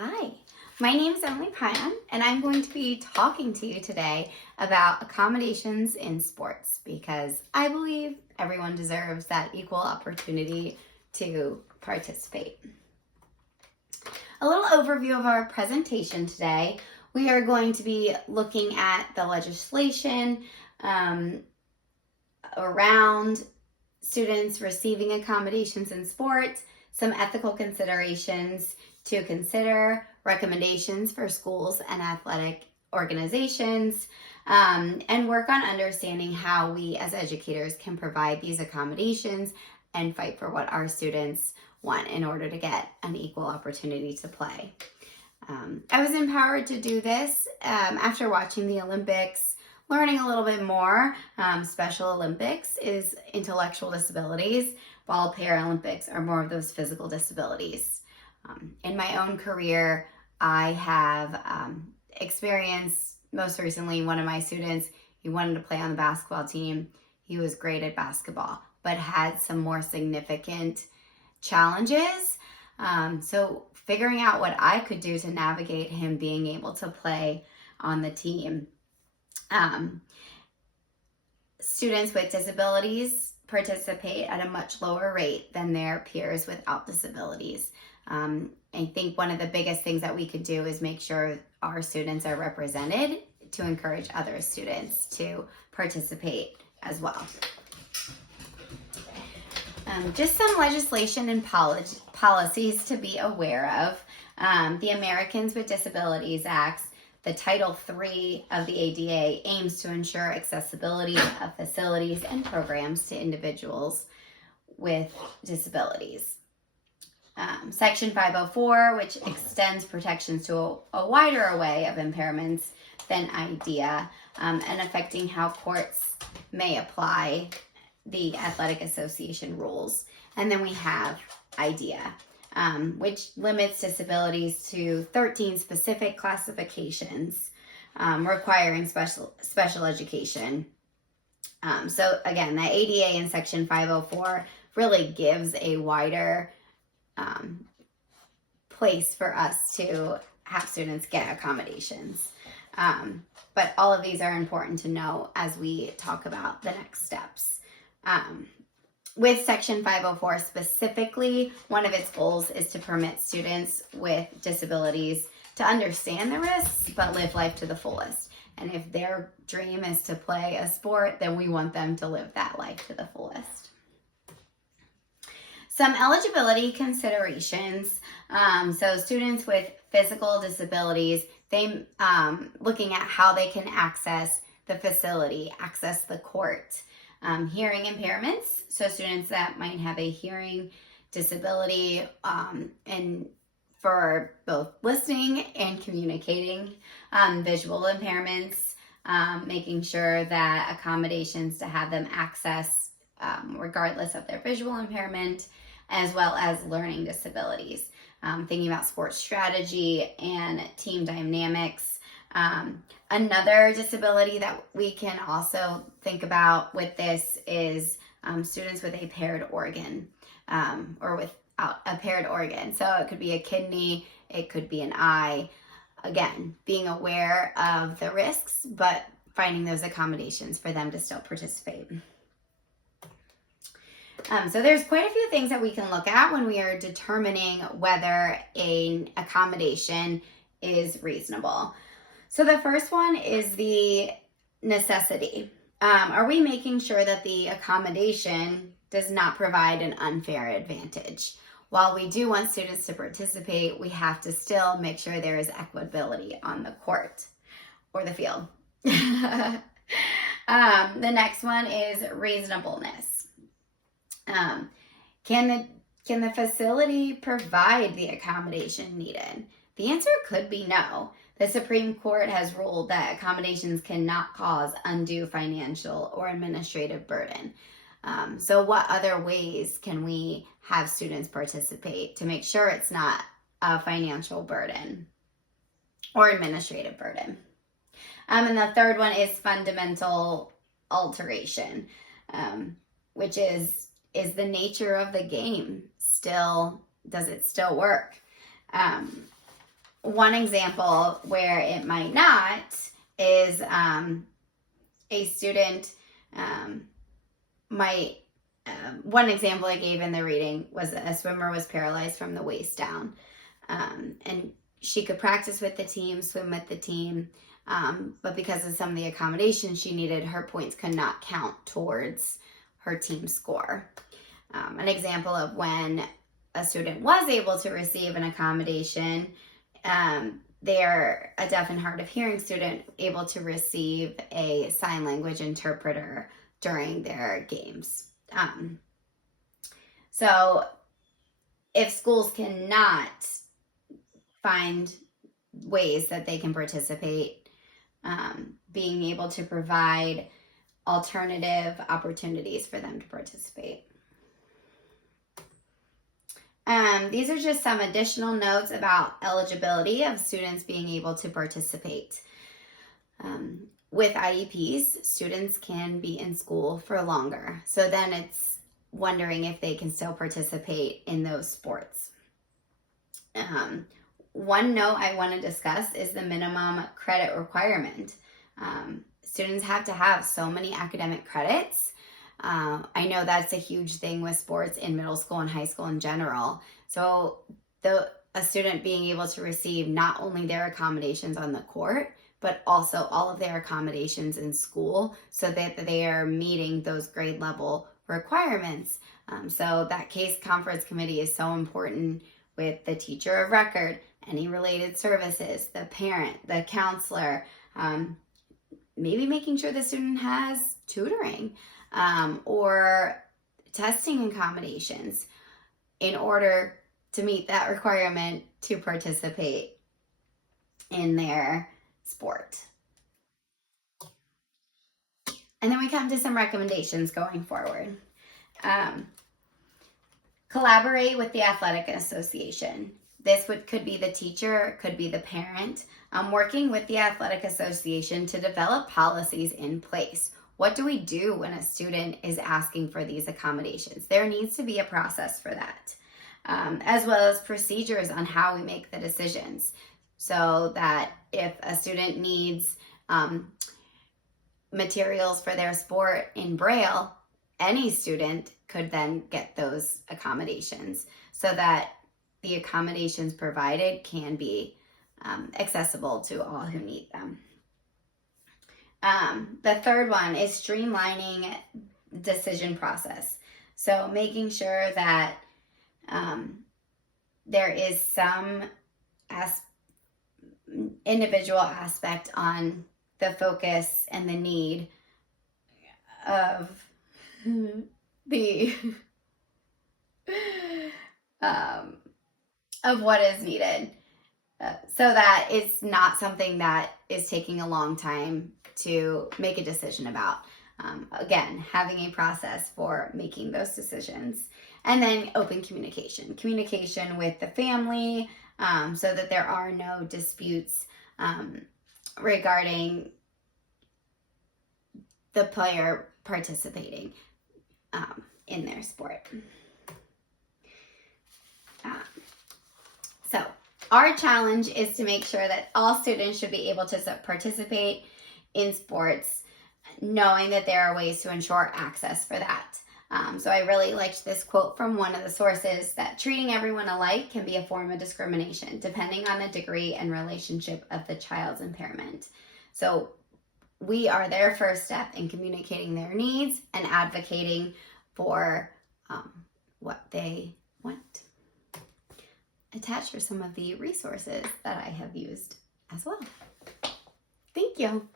Hi, my name is Emily Pion, and I'm going to be talking to you today about accommodations in sports because I believe everyone deserves that equal opportunity to participate. A little overview of our presentation today. We are going to be looking at the legislation around students receiving accommodations in sports, some ethical considerations to consider, recommendations for schools and athletic organizations, and work on understanding how we as educators can provide these accommodations and fight for what our students want in order to get an equal opportunity to play. I was empowered to do this after watching the Olympics, learning a little bit more. Special Olympics is intellectual disabilities, while Paralympics are more of those physical disabilities. In my own career, I have experienced, most recently, one of my students, he wanted to play on the basketball team. He was great at basketball, but had some more significant challenges. So figuring out what I could do to navigate him being able to play on the team. Students with disabilities participate at a much lower rate than their peers without disabilities. I think one of the biggest things that we could do is make sure our students are represented to encourage other students to participate as well. Just some legislation and policies to be aware of. The Americans with Disabilities Act, the Title III of the ADA, aims to ensure accessibility of facilities and programs to individuals with disabilities. Section 504, which extends protections to a wider array of impairments than IDEA, and affecting how courts may apply the Athletic Association rules. And then we have IDEA, which limits disabilities to 13 specific classifications, requiring special education. So again, the ADA in Section 504 really gives a wider place for us to have students get accommodations. But all of these are important to know as we talk about the next steps. With Section 504 specifically, one of its goals is to permit students with disabilities to understand the risks, but live life to the fullest. And if their dream is to play a sport, then we want them to live that life to the fullest. Some eligibility considerations. So students with physical disabilities, they looking at how they can access the facility, access the court. Hearing impairments, so students that might have a hearing disability and for both listening and communicating. Visual impairments, making sure that accommodations to have them access regardless of their visual impairment, as well as learning disabilities. Thinking about sports strategy and team dynamics. Another disability that we can also think about with this is students with a paired organ or without a paired organ. So it could be a kidney, it could be an eye. Again, being aware of the risks, but finding those accommodations for them to still participate. So there's quite a few things that we can look at when we are determining whether an accommodation is reasonable. So the first one is the necessity. Are we making sure that the accommodation does not provide an unfair advantage? While we do want students to participate, we have to still make sure there is equitability on the court or the field. The next one is reasonableness. Can the facility provide the accommodation needed? The answer could be no. The Supreme Court has ruled that accommodations cannot cause undue financial or administrative burden. So what other ways can we have students participate to make sure it's not a financial burden or administrative burden? And the third one is fundamental alteration, which is the nature of the game does it still work? one example where it might not is a student might, one example I gave in the reading was a swimmer was paralyzed from the waist down. And she could practice with the team, swim with the team, but because of some of the accommodations she needed, her points could not count towards her team score. An example of when a student was able to receive an accommodation, they're a deaf and hard of hearing student able to receive a sign language interpreter during their games. So if schools cannot find ways that they can participate, being able to provide alternative opportunities for them to participate. These are just some additional notes about eligibility of students being able to participate. With IEPs, students can be in school for longer. So then it's wondering if they can still participate in those sports. One note I want to discuss is the minimum credit requirement. Students have to have so many academic credits. I know that's a huge thing with sports in middle school and high school in general. So a student being able to receive not only their accommodations on the court, but also all of their accommodations in school so that they are meeting those grade level requirements. So that case conference committee is so important with the teacher of record, any related services, the parent, the counselor, maybe making sure the student has tutoring or testing accommodations in order to meet that requirement to participate in their sport. And then we come to some recommendations going forward. Collaborate with the athletic association. This could be the teacher, could be the parent, working with the athletic association to develop policies in place. What do we do when a student is asking for these accommodations? There needs to be a process for that, as well as procedures on how we make the decisions, so that if a student needs materials for their sport in Braille, any student could then get those accommodations so that the accommodations provided can be accessible to all who need them. The third one is streamlining decision process. So making sure that there is some individual aspect on the focus and the need of the of what is needed, so that it's not something that is taking a long time to make a decision about. Again, having a process for making those decisions. And then open communication with the family, so that there are no disputes regarding the player participating in their sport. So our challenge is to make sure that all students should be able to participate in sports, knowing that there are ways to ensure access for that. So I really liked this quote from one of the sources, that treating everyone alike can be a form of discrimination, depending on the degree and relationship of the child's impairment. So we are their first step in communicating their needs and advocating for what they want. Attached are some of the resources that I have used as well. Thank you.